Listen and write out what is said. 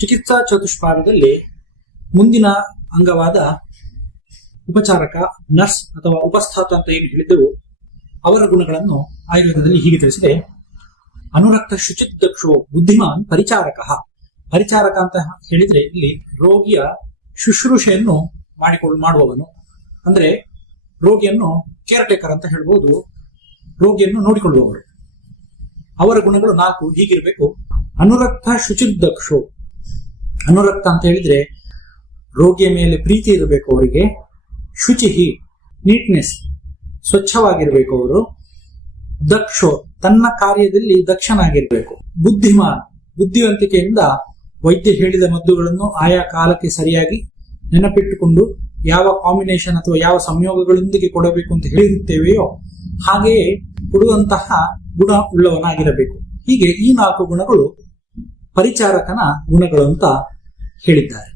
ಚಿಕಿತ್ಸಾ ಚತುಷ್ಪಾದದಲ್ಲಿ ಮುಂದಿನ ಅಂಗವಾದ ಉಪಚಾರಕ, ನರ್ಸ್ ಅಥವಾ ಉಪಸ್ಥಾತ ಅಂತ ಏನು ಹೇಳಿದ್ದೆವು ಅವರ ಗುಣಗಳನ್ನು ಆಯುರ್ವೇದದಲ್ಲಿ ಹೀಗೆ ತಿಳಿಸಿದೆ. ಅನುರಕ್ತ ಶುಚಿದಕ್ಷೋ ಬುದ್ಧಿಮಾನ್ ಪರಿಚಾರಕ. ಪರಿಚಾರಕ ಅಂತ ಹೇಳಿದ್ರೆ ಇಲ್ಲಿ ರೋಗಿಯ ಶುಶ್ರೂಷೆಯನ್ನು ಮಾಡುವವನು, ಅಂದ್ರೆ ರೋಗಿಯನ್ನು ಕೇರ್ ಟೇಕರ್ ಅಂತ ಹೇಳ್ಬೋದು, ರೋಗಿಯನ್ನು ನೋಡಿಕೊಳ್ಳುವವರು. ಅವರ ಗುಣಗಳು 4 ಹೀಗಿರಬೇಕು. ಅನುರಕ್ತ ಶುಚಿದಕ್ಷೋ. ಅನುರಕ್ತ ಅಂತ ಹೇಳಿದ್ರೆ ರೋಗಿಯ ಮೇಲೆ ಪ್ರೀತಿ ಇರಬೇಕು ಅವರಿಗೆ. ಶುಚಿಹಿ ನೀಟ್ನೆಸ್, ಸ್ವಚ್ಛವಾಗಿರ್ಬೇಕು ಅವರು. ದಕ್ಷೋ ತನ್ನ ಕಾರ್ಯದಲ್ಲಿ ದಕ್ಷನಾಗಿರ್ಬೇಕು. ಬುದ್ಧಿಮಾನ್ ಬುದ್ಧಿವಂತಿಕೆಯಿಂದ ವೈದ್ಯ ಹೇಳಿದ ಮದ್ದುಗಳನ್ನು ಆಯಾ ಕಾಲಕ್ಕೆ ಸರಿಯಾಗಿ ನೆನಪಿಟ್ಟುಕೊಂಡು ಯಾವ ಕಾಂಬಿನೇಷನ್ ಅಥವಾ ಯಾವ ಸಂಯೋಗಗಳೊಂದಿಗೆ ಕೊಡಬೇಕು ಅಂತ ಹೇಳಿರುತ್ತೇವೆಯೋ ಹಾಗೆಯೇ ಕೊಡುವಂತಹ ಗುಣ ಉಳ್ಳವನಾಗಿರಬೇಕು. ಹೀಗೆ ಈ 4 ಗುಣಗಳು ಪರಿಚಾರಕನ ಗುಣಗಳು ಅಂತ ಹೇಳಿದ್ದಾರೆ.